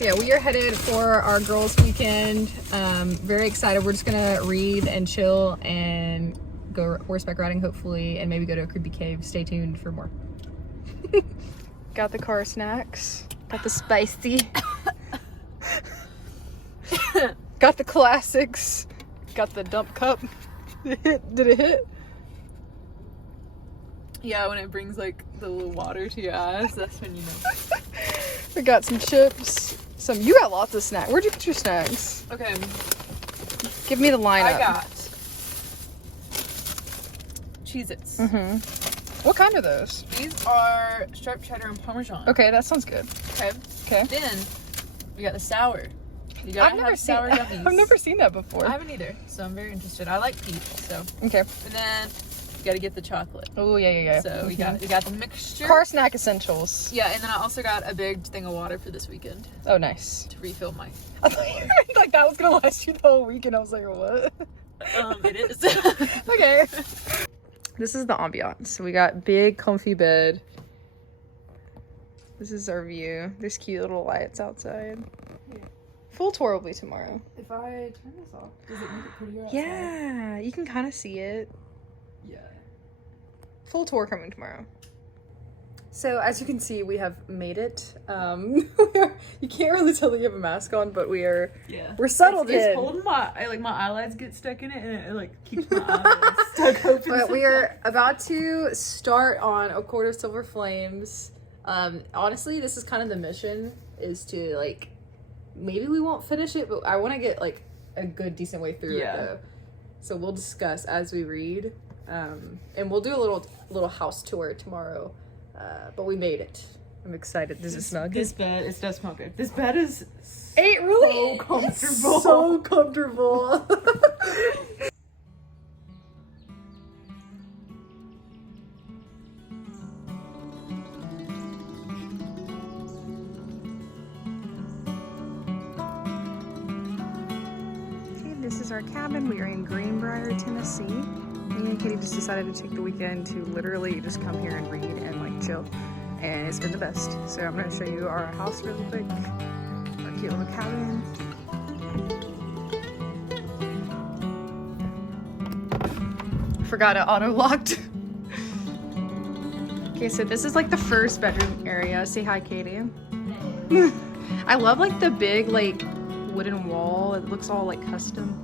So yeah, we are headed for our girls' weekend. Very excited. We're just gonna read and chill and go horseback riding, hopefully, and maybe go to a creepy cave. Stay tuned for more. Got the car snacks. Got the spicy. Got the classics. Got the dump cup. Did it hit? Yeah, when it brings like the little water to your eyes, that's when you know. We got some chips. You got lots of snacks. Where'd you get your snacks? Okay. Give me the lineup. I got Cheez-Its. What kind are those? These are striped cheddar and Parmesan. Okay, that sounds good. Okay. Okay. Then we got the sour. You gotta have sour gummies. I've never seen that before. I haven't either, so I'm very interested. I like peach, so. Okay. And then you gotta get the chocolate. Oh yeah. So we got the mixture. Car snack essentials. Yeah, and then I also got a big thing of water for this weekend Oh, nice. to refill my. I thought you meant like that was gonna last you the whole weekend. I was like, what? It is. Okay. This is the ambiance. So we got big, comfy bed. This is our view. There's cute little lights outside. Yeah. Full tour will be tomorrow. If I turn this off, does it make it prettier outside? Yeah, you can kind of see it. Yeah. Full tour coming tomorrow. So as you can see, we have made it. You can't really tell that you have a mask on, but we're settled in. It's holding my eyelids get stuck in it, and it like keeps my eyelids stuck open. But we are about to start on A Court of Silver Flames. Honestly, this is kind of the mission, is to like, maybe we won't finish it, but I want to get like a good decent way through it though. So we'll discuss as we read, and we'll do a little house tour tomorrow. But we made it. I'm excited. Does it smell good? This bed, it does smell good. This bed is it really so comfortable. So comfortable. This is our cabin. We are in Greenbrier, Tennessee. Me and Katie just decided to take the weekend to literally just come here and read and like chill. And it's been the best. So I'm gonna show you our house really quick. Our cute little cabin. Forgot it auto-locked. Okay, so this is like the first bedroom area. Say hi, Katie. I love like the big like wooden wall. It looks all like custom.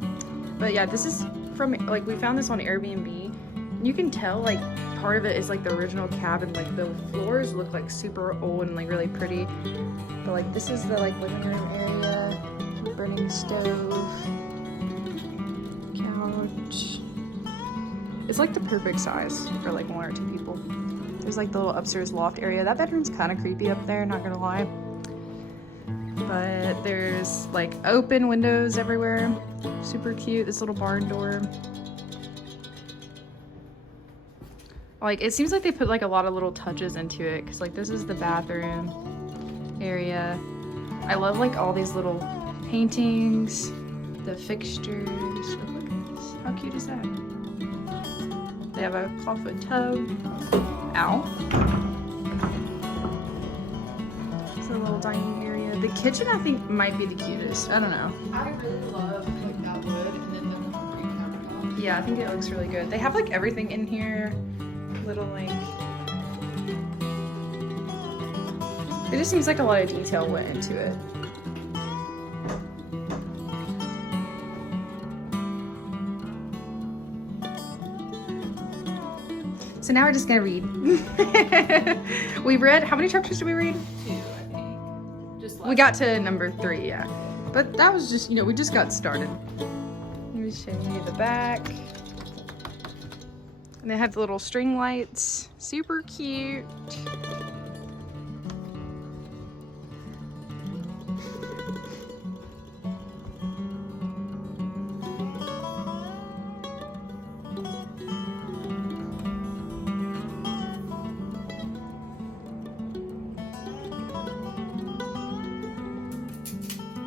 But yeah, this is from like, we found this on Airbnb. You can tell like part of it is like the original cabin. Like the floors look like super old and like really pretty. But like this is the like living room area, burning stove, couch. It's like the perfect size for like 1 or 2 people. There's like the little upstairs loft area. That bedroom's kind of creepy up there, not gonna lie. But there's like open windows everywhere. Super cute. This little barn door. Like it seems like they put like a lot of little touches into it, because like this is the bathroom area. I love like all these little paintings, the fixtures. Oh, look at this. How cute is that? They have a clawfoot tub. Ow. It's a little dining area. The kitchen, I think, might be the cutest. I don't know. I really love like that wood, and then the green countertop. Yeah, I think it looks really good. They have like everything in here. Little like, it just seems like a lot of detail went into it. So now we're just gonna read. We read, how many chapters did we read? 2, I think. Just We got to number 3, yeah. But that was just, we just got started. Let me show you the back. And they have the little string lights. Super cute.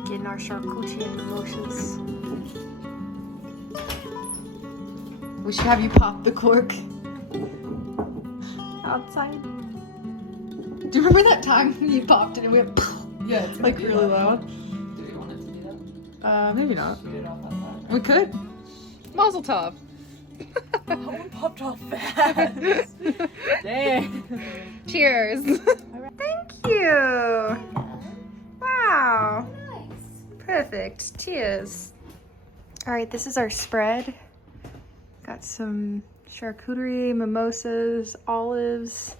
Getting our charcuterie and emotions. We should have you pop the cork outside. Do you remember that time you popped it and we went, Yeah, it's like really loud. Do we want it to do that? Maybe not. Shoot it off outside. We could. Mazel tov. That one popped off fast. Dang. Cheers. Thank you. Wow. Perfect. Cheers. All right, this is our spread. Got some charcuterie, mimosas, olives.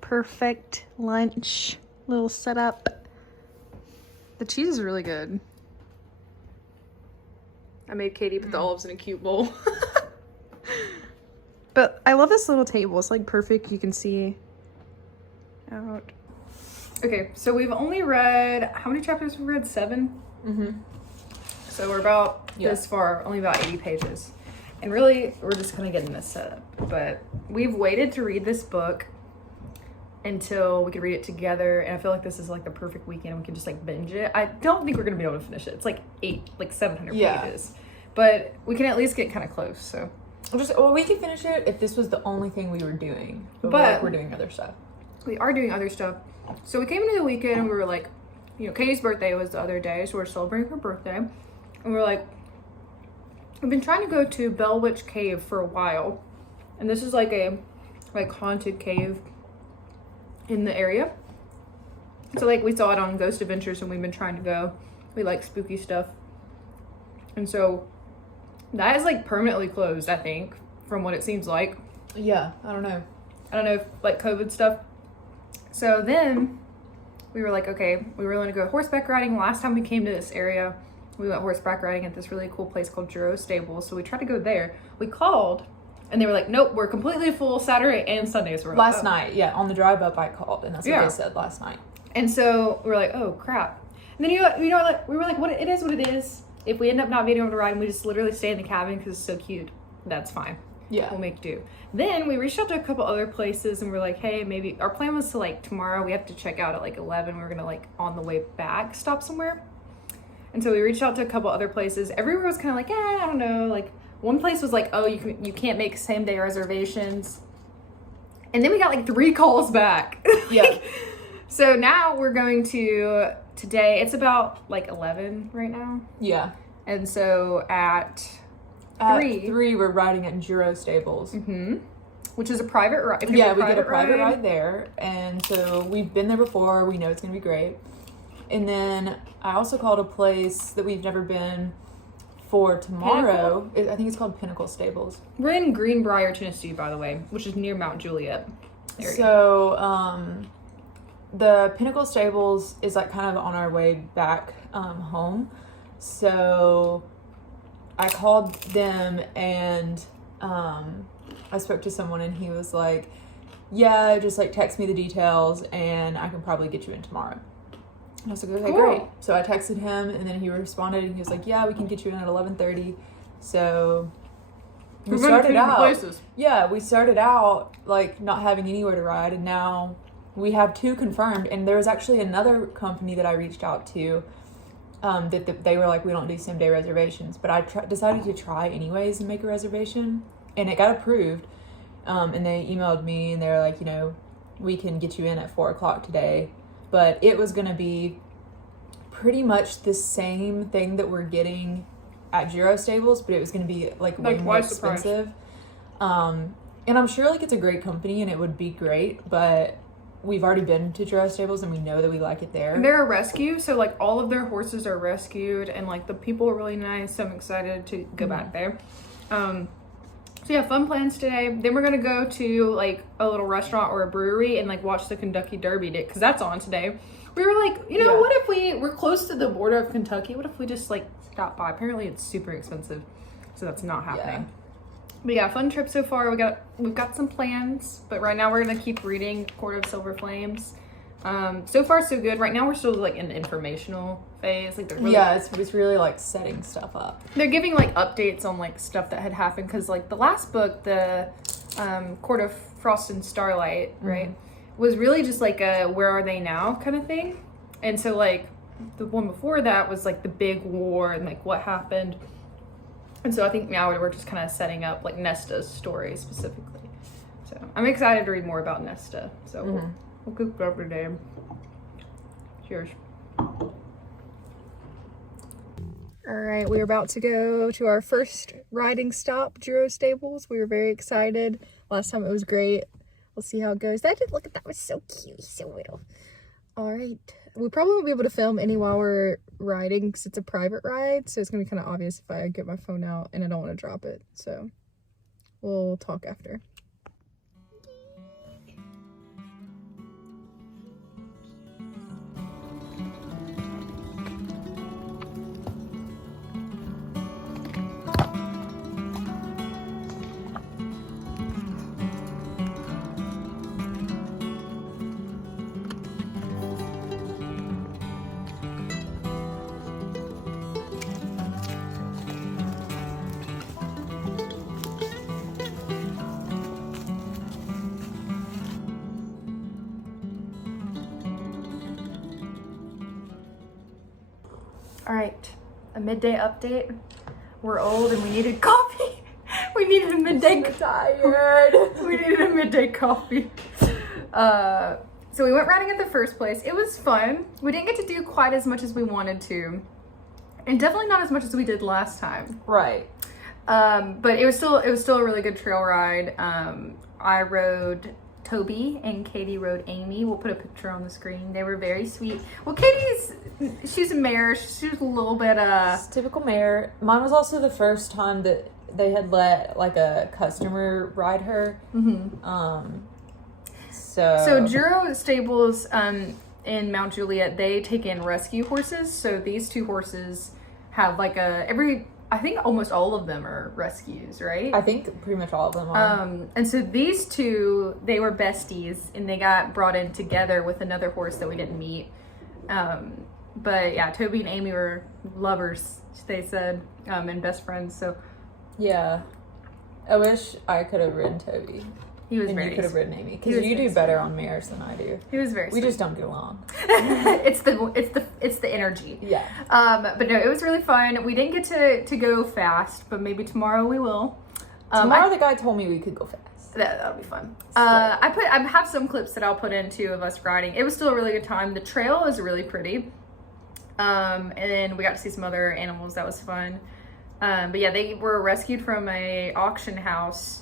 Perfect lunch. Little setup. The cheese is really good. I made Katie put the olives in a cute bowl. But I love this little table. It's like perfect. You can see out. Okay, so we've only read, how many chapters have we read? 7? Mm-hmm. So we're about this far, only about 80 pages. And really, we're just kind of getting this set up. But we've waited to read this book until we could read it together. And I feel like this is like the perfect weekend. We can just like binge it. I don't think we're going to be able to finish it. It's like 700 pages. But we can at least get kind of close, so. Well, we could finish it if this was the only thing we were doing. But we're doing other stuff. We are doing other stuff. So we came into the weekend and we were like, you know, Katie's birthday was the other day, so we're celebrating her birthday. And we were like, we've been trying to go to Bell Witch Cave for a while. And this is like a haunted cave in the area. So like we saw it on Ghost Adventures and we've been trying to go. We like spooky stuff. And so that is like permanently closed, I think, from what it seems like. Yeah, I don't know. I don't know if like COVID stuff. So then we were like, okay, we were going to go horseback riding. Last time we came to this area, we went horseback riding at this really cool place called Juro Stables. So we tried to go there. We called and they were like, nope, we're completely full Saturday and Sunday. So we're like, Last night, yeah, on the drive up I called and that's what they said last night. And so we were like, oh crap. And then you know like we were like, what it is. If we end up not being able to ride and we just literally stay in the cabin because it's so cute, that's fine. Yeah. We'll make do. Then we reached out to a couple other places and we're like, hey, maybe our plan was to like tomorrow we have to check out at like 11. We're gonna like on the way back stop somewhere. And so we reached out to a couple other places. Everywhere was kind of like, I don't know. Like one place was like, oh, you can't make same day reservations. And then we got like 3 calls back. Yeah. So now we're going to today. It's about like 11 right now. Yeah. And so at 3 we're riding at Juro Stables. Mm-hmm. Which is a private ride. Yeah, we get a private ride there. And so we've been there before. We know it's going to be great. And then I also called a place that we've never been for tomorrow. I think it's called Pinnacle Stables. We're in Greenbrier, Tennessee, by the way, which is near Mount Juliet area. So, the Pinnacle Stables is like kind of on our way back home. So I called them and I spoke to someone and he was like, yeah, just like text me the details and I can probably get you in tomorrow. And I was like, okay, cool. Great. So I texted him and then he responded and he was like, yeah, we can get you in at 11:30. So we started out places. Yeah, we started out like not having anywhere to ride and now we have 2 confirmed. And there was actually another company that I reached out to that they were like, we don't do same day reservations, but I decided to try anyways and make a reservation and it got approved. And they emailed me and they were like, you know, we can get you in at 4:00 today, but it was going to be pretty much the same thing that we're getting at Juro Stables, but it was going to be like way more expensive. And I'm sure like it's a great company and it would be great, but we've already been to Juro Stables and we know that we like it there. And they're a rescue, so like all of their horses are rescued and like the people are really nice. So I'm excited to go back there. So yeah, fun plans today. Then we're gonna go to like a little restaurant or a brewery and like watch the Kentucky Derby because that's on today. We were like, you know, what if we're close to the border of Kentucky? What if we just like stop by? Apparently it's super expensive, so that's not happening. But yeah, fun trip so far. We've got some plans, but right now we're gonna keep reading Court of Silver Flames. So far so good. Right now we're still like in the informational phase. Like it's really like setting stuff up. They're giving like updates on like stuff that had happened because like the last book, the Court of Frost and Starlight, right, was really just like a where are they now kind of thing. And so like the one before that was like the big war and like what happened. And so I think now we're just kind of setting up like Nesta's story specifically. So I'm excited to read more about Nesta. So we'll cook up today. Cheers. All right, we're about to go to our first riding stop, Juro Stables. We were very excited. Last time it was great. We'll see how it goes. Look at that, was so cute. He's so little. All right. We probably won't be able to film any while we're riding because it's a private ride. So it's going to be kind of obvious if I get my phone out and I don't want to drop it. So we'll talk after. All right, a midday update. We're old and we needed coffee. We needed a midday. I'm tired. We needed a midday coffee. So we went riding at the first place. It was fun. We didn't get to do quite as much as we wanted to, and definitely not as much as we did last time. Right. But it was still a really good trail ride. I rode Toby and Katie rode Amy. We'll put a picture on the screen. They were very sweet. Well, she's a mare. She's a little bit It's typical mare. Mine was also the first time that they had let like a customer ride her. Mm-hmm. So Juro Stables in Mount Juliet, they take in rescue horses. So these two horses have like I think almost all of them are rescues, right? I think pretty much all of them are. And so these two, they were besties and they got brought in together with another horse that we didn't meet. But yeah, Toby and Amy were lovers, they said, and best friends. So yeah, I wish I could have ridden Toby. He was and very you could have ridden Amy because you do better on mares than I do. He was very We sweet. just don't get along. It's the energy. Yeah. But no, it was really fun. We didn't get to go fast, but maybe tomorrow we will. Tomorrow the guy told me we could go fast. That'll be fun. So. I have some clips that I'll put in too of us riding. It was still a really good time. The trail is really pretty. And then we got to see some other animals. That was fun. But yeah, they were rescued from a auction house.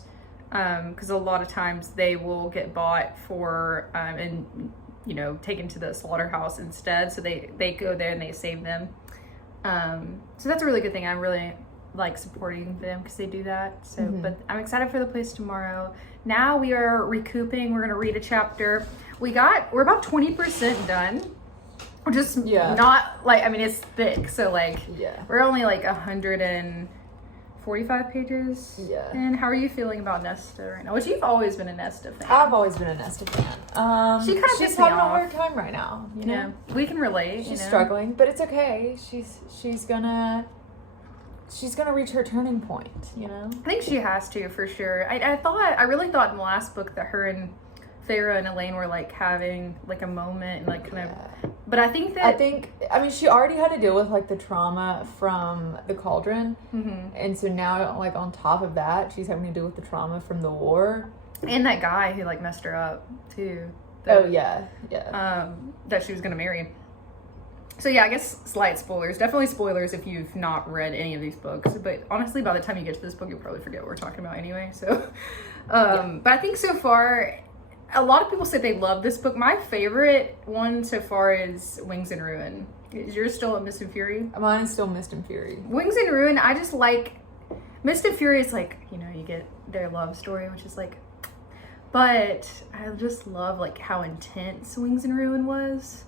Because a lot of times they will get bought for and taken to the slaughterhouse instead, so they go there and they save them. So that's a really good thing. I really like supporting them because they do that. So But I'm excited for the place tomorrow. Now we are recouping. We're gonna read a chapter. We're about 20% done. We're just not like, I mean, it's thick, so like we're only like 145 pages. Yeah. And how are you feeling about Nesta right now? Which you've always been a Nesta fan. I've always been a Nesta fan. She's having a hard time right now. You know? Yeah. We can relate. She's struggling, but it's okay. She's gonna reach her turning point. You know. I think she has to for sure. I really thought in the last book that her and Farah and Elaine were like having like a moment and like kind of. But I mean, she already had to deal with like the trauma from the cauldron, and so now like on top of that, she's having to deal with the trauma from the war and that guy who like messed her up too. That she was gonna marry. So yeah, I guess slight spoilers. Definitely spoilers if you've not read any of these books. But honestly, by the time you get to this book, you'll probably forget what we're talking about anyway. So, but I think so far. A lot of people say they love this book. My favorite one so far is Wings and Ruin. Is yours still at Mist and Fury? Mine is still Mist and Fury. Wings and Ruin, I just like... Mist and Fury is like, you get their love story, which is like... But I just love like how intense Wings and Ruin was,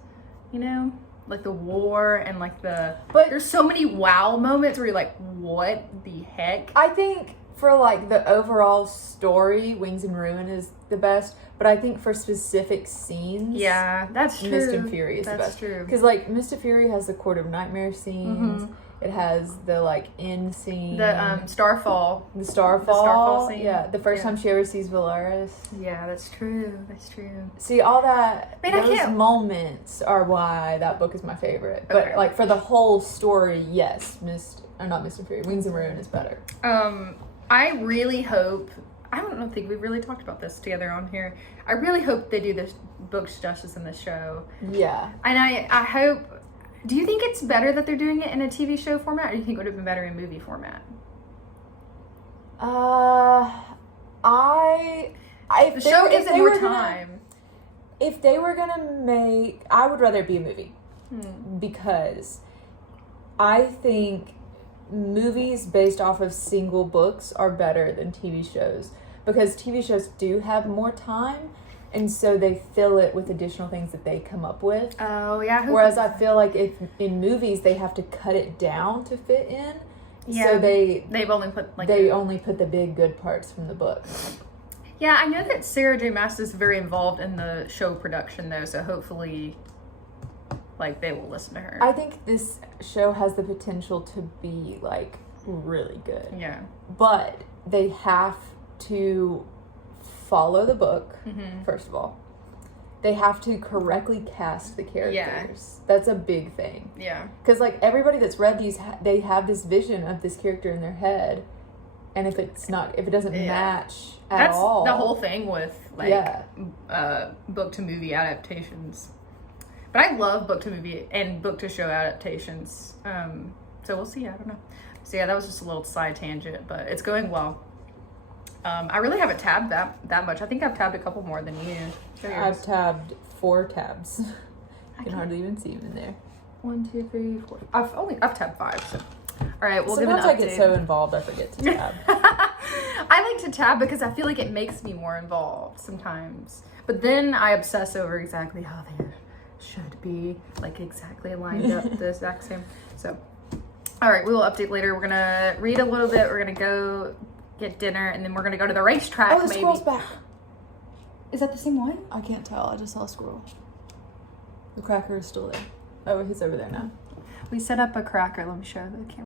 Like the war and like there's so many wow moments where you're like, what the heck? I think for like the overall story, Wings and Ruin is the best. But I think for specific scenes, that's true. Mist and Fury is the best. That's true. Because like Mist and Fury has the Court of Nightmare scenes. It has the like end scene. The Starfall. The Starfall scene. Yeah, the first time she ever sees Valeris. Yeah, that's true. That's true. See, all that, those moments are why that book is my favorite. But like for the whole story, yes, Mist and Fury, Wings and Ruin is better. I really hope, I don't think we've really talked about this together on here. I really hope they do this book's justice in the show. Yeah. And I hope, Do you think it's better that they're doing it in a TV show format, or do you think it would have been better in movie format? The show gives it more time. If they were gonna make, I would rather it be a movie. Because I think movies based off of single books are better than TV shows. Because TV shows do have more time, and so they fill it with additional things that they come up with. Oh, yeah. Whereas I feel like if in movies they have to cut it down to fit in. Yeah. So they've only put only put the big good parts from the book. Yeah, I know that Sarah J. Maas is very involved in the show production though, so hopefully like they will listen to her. I think this show has the potential to be like really good. Yeah. But they have to follow the book, first of all. They have to correctly cast the characters. Yeah. That's a big thing. Yeah. Because, like, everybody that's read these, they have this vision of this character in their head. And if it doesn't match at all. That's the whole thing with, like, book to movie adaptations. But I love book to movie and book to show adaptations. So we'll see. I don't know. So, yeah, that was just a little side tangent, but it's going well. I really haven't tabbed that much. I think I've tabbed a couple more than you. I've tabbed 4 tabs. I can hardly even see them in there. 1, 2, 3, 4. I've tabbed 5. So. All right, we'll give an update. Sometimes I get so involved I forget to tab. I like to tab because I feel like it makes me more involved sometimes. But then I obsess over exactly how they should be, like exactly lined up the exact same. So, all right, we will update later. We're gonna read a little bit. We're gonna go get dinner, and then we're gonna go to the racetrack. Oh, the squirrel's back. Is that the same one? I can't tell. I just saw a squirrel. The cracker is still there. Oh, he's over there now. We set up a cracker. Let me show the camera.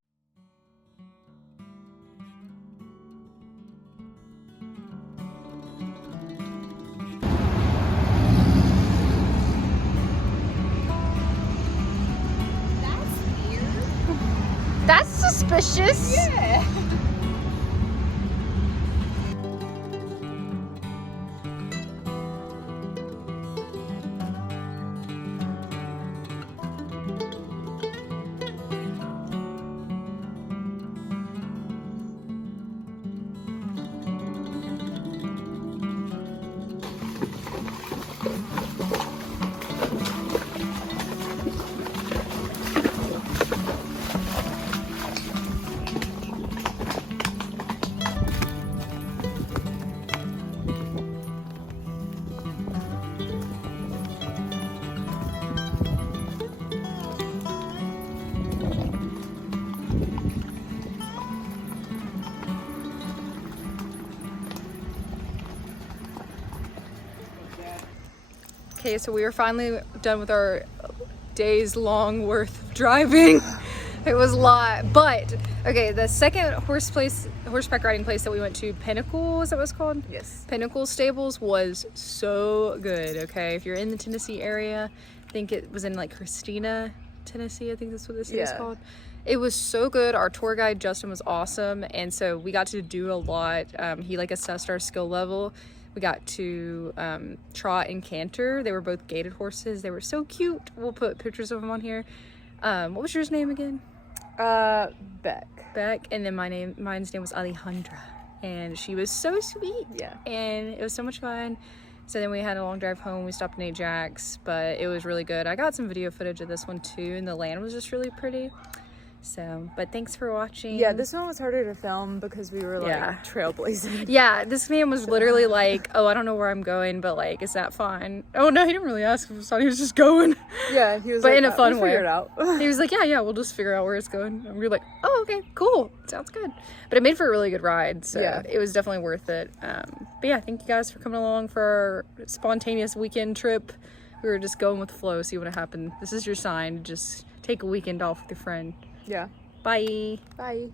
That's weird. That's suspicious. Yeah. Okay, so we were finally done with our days long worth of driving. It was a lot, but okay, the second horseback riding place that we went to, Pinnacle, is that what it's called? Yes. Pinnacle Stables was so good, okay? If you're in the Tennessee area, I think it was in like Christina, Tennessee, I think that's what this is called. It was so good. Our tour guide, Justin, was awesome, and so we got to do a lot. He like assessed our skill level. We got to trot and canter. They were both gaited horses. They were so cute. We'll put pictures of them on here. What was yours name again? Beck. Beck. And then mine's name was Alejandra. And she was so sweet. Yeah. And it was so much fun. So then we had a long drive home. We stopped in Ajax, but it was really good. I got some video footage of this one too, and the land was just really pretty. So, but thanks for watching. Yeah, this one was harder to film because we were like trailblazing. Yeah, this man was literally like, oh, I don't know where I'm going, but like, is that fine? Oh no, he didn't really ask if he was just going. Yeah, he was but like, in a fun we'll way. Figure it out. He was like, yeah, we'll just figure out where it's going. And we were like, oh, okay, cool. Sounds good. But it made for a really good ride, so it was definitely worth it. But yeah, thank you guys for coming along for our spontaneous weekend trip. We were just going with the flow, see what happened. This is your sign. Just take a weekend off with your friend. Yeah. Bye. Bye.